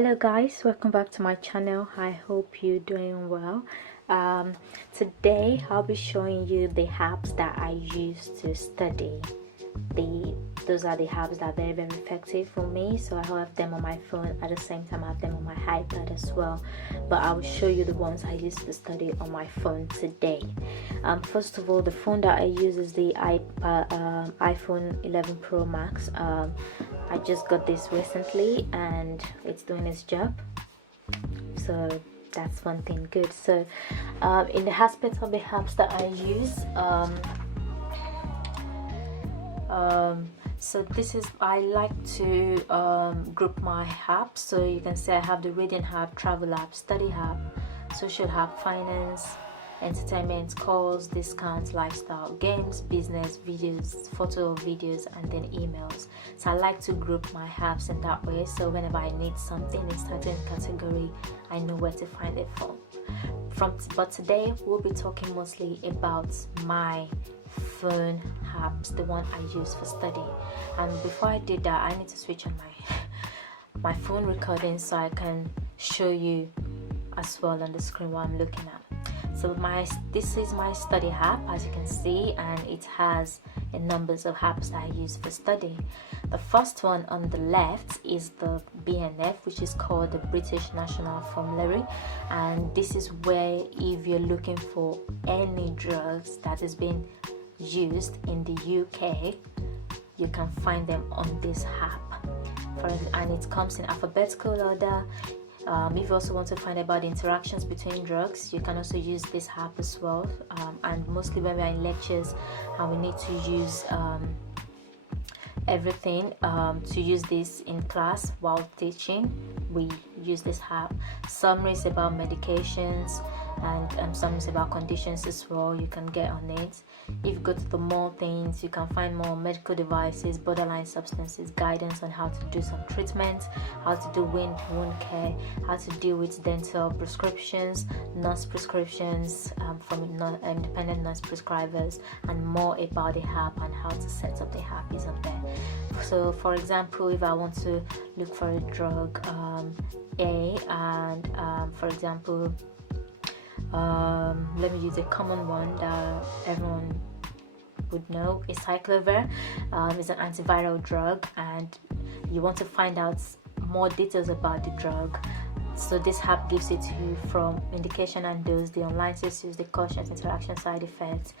Hello guys, welcome back to my channel. I hope you're doing well. Today I'll be showing you the apps that I use to study. Those are the apps that are very effective for me, so I have them on my phone. At the same time I have them on my iPad as well, but I will show you the ones I use to study on my phone today. First of all, the phone that I use is the iPhone 11 Pro Max. I just got this recently and it's doing its job, so that's one thing good. So in the aspect of the apps that I use, so this is, I like to group my apps. So you can say I have the reading app, travel app, study app, social app, finance, entertainment, calls, discounts, lifestyle, games, business, videos, photo, videos, and then emails. So I like to group my apps in that way, so whenever I need something in a certain category, I know where to find it but today we'll be talking mostly about my phone apps, the one I use for study. And before I do that, I need to switch on my phone recording so I can show you as well on the screen what I'm looking at. So this is my study app, as you can see, and it has a numbers of apps that I use for study. The first one on the left is the BNF, which is called the British National Formulary, and this is where if you're looking for any drugs that is being used in the UK, you can find them on this app. And it comes in alphabetical order. If you also want to find about the interactions between drugs, you can also use this app as well. And mostly when we are in lectures and we need to use everything to use this in class while teaching, we use this app. Summaries about medications and summaries about conditions as well, you can get on it. If you go to the more things, you can find more medical devices, borderline substances, guidance on how to do some treatment, how to do wound care, how to deal with dental prescriptions, nurse prescriptions from independent nurse prescribers, and more about the app and how to set up the app is on there. So for example, if I want to look for a drug A, and for example, let me use a common one that everyone would know, is cyclovir. It's an antiviral drug, and you want to find out more details about the drug. So this app gives it to you from indication and dose, the online use, the cautions, interaction, side effects,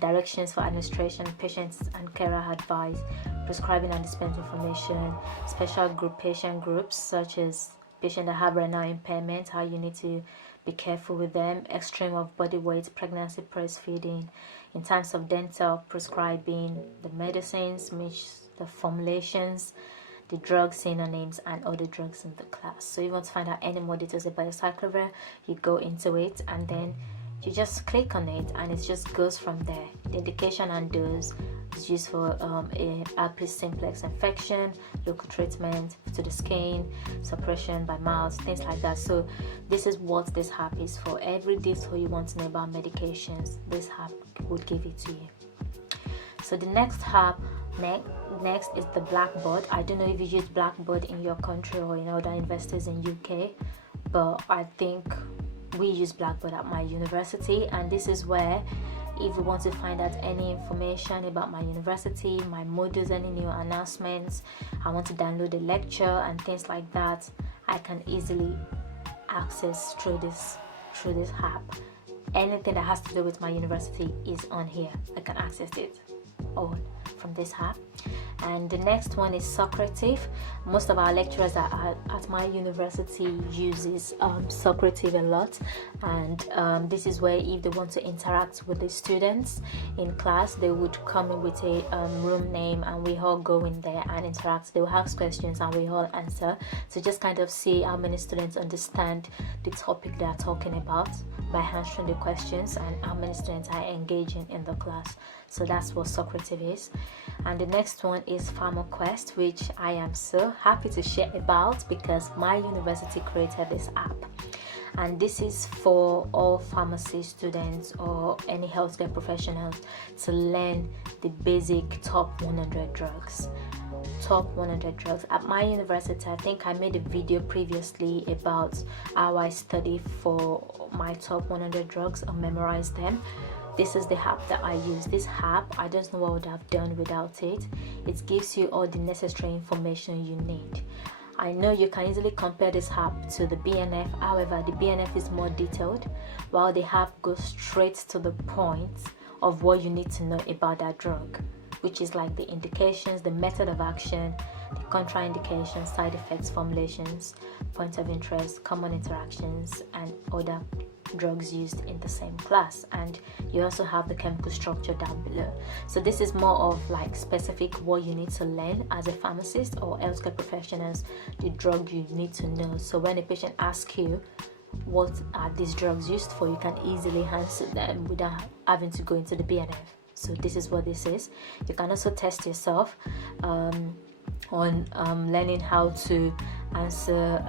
directions for administration, patients and carer advice, prescribing and dispense information, special group patient groups such as patients that have renal impairment, how you need to be careful with them, extreme of body weight, pregnancy, breastfeeding, in terms of dental prescribing, the medicines, the formulations, the drug synonyms, and other drugs in the class. So if you want to find out any more details about the cyclovir, you go into it and then you just click on it and it just goes from there. The indication and dose is used for a herpes simplex infection, local treatment to the skin, suppression by mouth, things like that. So this is what this app is for. Every detail you want to know about medications, this app would give it to you. So the next app next is the Blackboard. I don't know if you use Blackboard in your country or in other universities in UK, but I think we use Blackboard at my university, and this is where if you want to find out any information about my university, my modules, any new announcements, I want to download a lecture and things like that, I can easily access through this app. Anything that has to do with my university is on here. I can access it all from this app. And the next one is Socrates. Most of our lecturers at my university uses Socrates a lot, and this is where if they want to interact with the students in class, they would come in with a room name and we all go in there and interact. They will ask questions and we all answer, to just kind of see how many students understand the topic they are talking about by answering the questions, and how many students are engaging in the class. So that's what Socrates is. And the next one is PharmaQuest, which I am so happy to share about because my university created this app. and this is for all pharmacy students or any healthcare professionals to learn the basic top 100 drugs. Top 100 drugs. At my university, I think I made a video previously about how I study for my top 100 drugs and memorize them. This is the app that I use. This app, I don't know what I would have done without it. It gives you all the necessary information you need. I know you can easily compare this app to the BNF. However, the BNF is more detailed, while the app goes straight to the point of what you need to know about that drug, which is like the indications, the method of action, the contraindications, side effects, formulations, points of interest, common interactions, and other drugs used in the same class. And you also have the chemical structure down below. So this is more of like specific what you need to learn as a pharmacist or healthcare professionals, the drug you need to know. So when a patient asks you what are these drugs used for, you can easily answer them without having to go into the BNF. So this is what this is. You can also test yourself on learning how to answer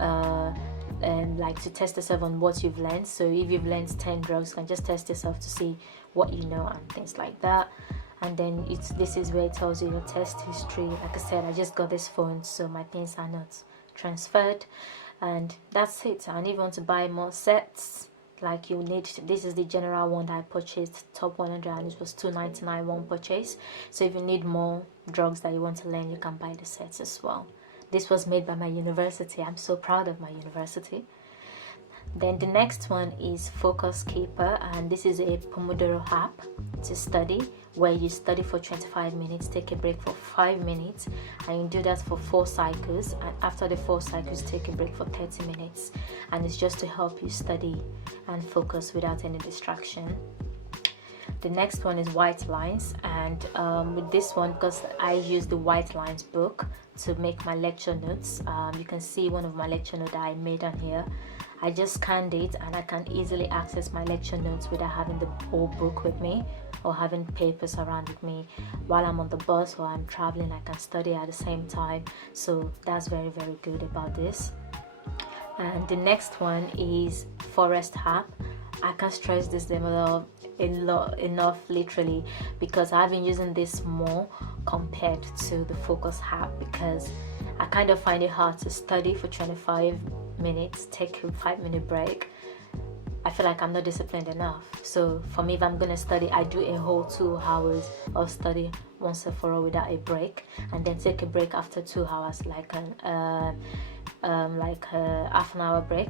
and like to test yourself on what you've learned. So if you've learned 10 drugs, you can just test yourself to see what you know and things like that. And then this is where it tells you your test history. Like I said, I just got this phone, so my things are not transferred, and that's it. And if you want to buy more sets, like you need, this is the general one that I purchased, top 100, and it was $2.99 one purchase. So if you need more drugs that you want to learn, you can buy the sets as well. This was made by my university. I'm so proud of my university. Then the next one is Focus Keeper, and this is a Pomodoro app to study, where you study for 25 minutes, take a break for 5 minutes, and you do that for 4 cycles, and after the 4 cycles take a break for 30 minutes, and it's just to help you study and focus without any distraction. The next one is White Lines, and with this one, because I use the White Lines book to make my lecture notes, you can see one of my lecture notes that I made on here. I just scanned it and I can easily access my lecture notes without having the whole book with me or having papers around with me. While I'm on the bus or I'm traveling, I can study at the same time. So that's very, very good about this. And the next one is Forest app. I can't stress this enough literally, because I've been using this more compared to the Focus app, because I kind of find it hard to study for 25 minutes, take a 5-minute break. I feel like I'm not disciplined enough. So for me, if I'm going to study, I do a whole 2 hours of study once and for all without a break, and then take a break after 2 hours, like a half an hour break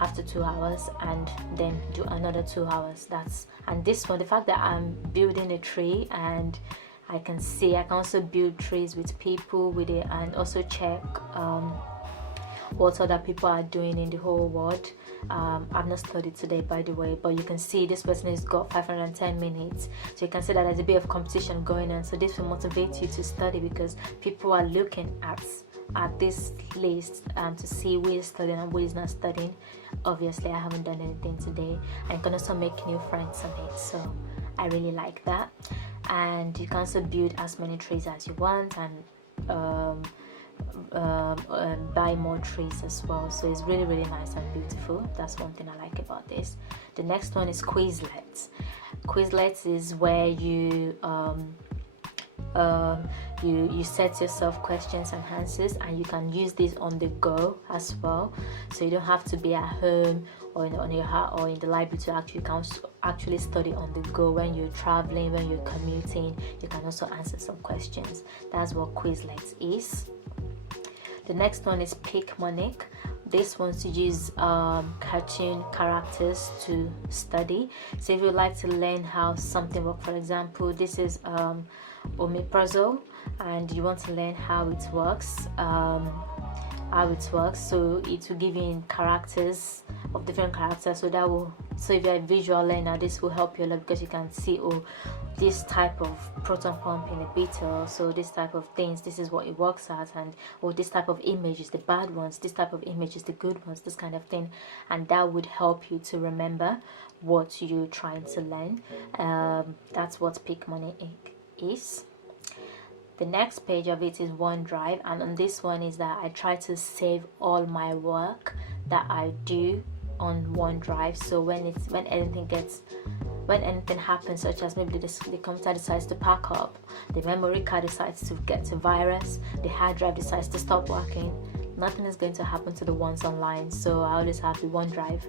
after 2 hours, and then do another 2 hours. And this one, the fact that I'm building a tree and I can also build trees with people with it, and also check what other people are doing in the whole world. I've not studied today, by the way, but you can see this person has got 510 minutes, so you can see that there's a bit of competition going on. So this will motivate you to study, because people are looking at this list to see who is studying and who is not studying. Obviously, I haven't done anything today. I can also make new friends on it, so I really like that. And you can also build as many trees as you want, and buy more trees as well. So it's really, really nice and beautiful. That's one thing I like about this. The next one is Quizlets. Quizlets is where you you set yourself questions and answers, and you can use this on the go as well. So you don't have to be at home or in the library to actually study on the go. When you're traveling, when you're commuting, you can also answer some questions. That's what Quizlets is. The next one is Picmonic. This one's to use cartoon characters to study. So if you like to learn how something works, for example, this is omeprazole, and you want to learn how it works. So it will give you in characters of different characters. So if you're a visual learner, this will help you a lot, because you can see, this type of proton pump in a beta, so this type of things, this is what it works at, and this type of images, the bad ones, this type of images, the good ones, this kind of thing. And that would help you to remember what you're trying to learn. That's what Picmonic is. The next page of it is OneDrive, and on this one is that I try to save all my work that I do on OneDrive. So when anything happens, such as maybe the computer decides to pack up, the memory card decides to get a virus, the hard drive decides to stop working, nothing is going to happen to the ones online. So I always have the OneDrive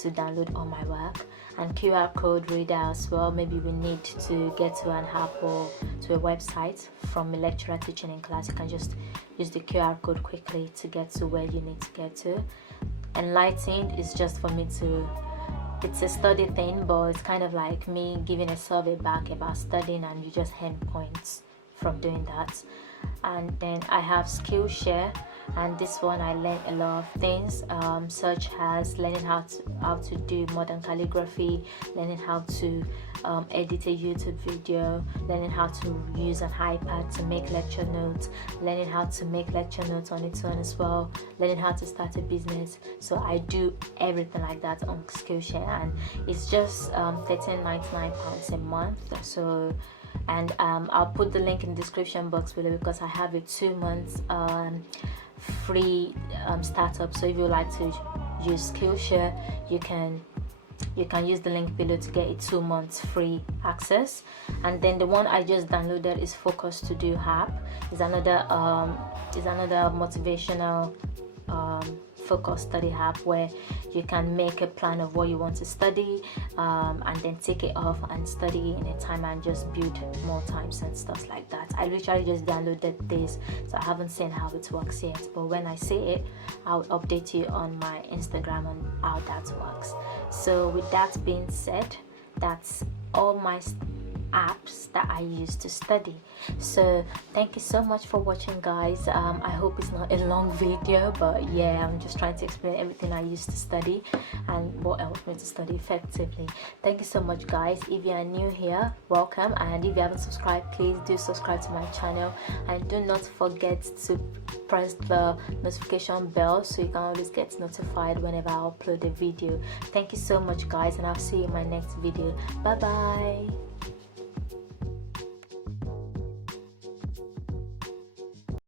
to download all my work, and QR code reader as well. Maybe we need to get to an app or to a website from a lecturer teaching in class. You can just use the QR code quickly to get to where you need to get to. Enlightened is just for me to, it's a study thing, but it's kind of like me giving a survey back about studying, and you just earn points from doing that. And then I have Skillshare, and this one I learned a lot of things, such as learning how to do modern calligraphy, learning how to edit a YouTube video, learning how to use an iPad to make lecture notes, learning how to make lecture notes on its own as well, learning how to start a business. So I do everything like that on Skillshare, and it's just £13.99 a month. So, and I'll put the link in the description box below, because I have a 2 months free startup. So if you like to use Skillshare, you can use the link below to get a 2 months free access. And then the one I just downloaded is Focus to Do app. Is another motivational focus study app where you can make a plan of what you want to study, and then take it off and study in a time and just build more times and stuff like that. I literally just downloaded this, so I haven't seen how it works yet, but when I see it, I'll update you on my Instagram on how that works. So with that being said, that's all my apps that I use to study. So thank you so much for watching, guys. I hope it's not a long video, but yeah, I'm just trying to explain everything I used to study and what helped me to study effectively. Thank you so much, guys. If you are new here, welcome, and if you haven't subscribed, please do subscribe to my channel, and do not forget to press the notification bell so you can always get notified whenever I upload a video. Thank you so much, guys, and I'll see you in my next video. Bye bye.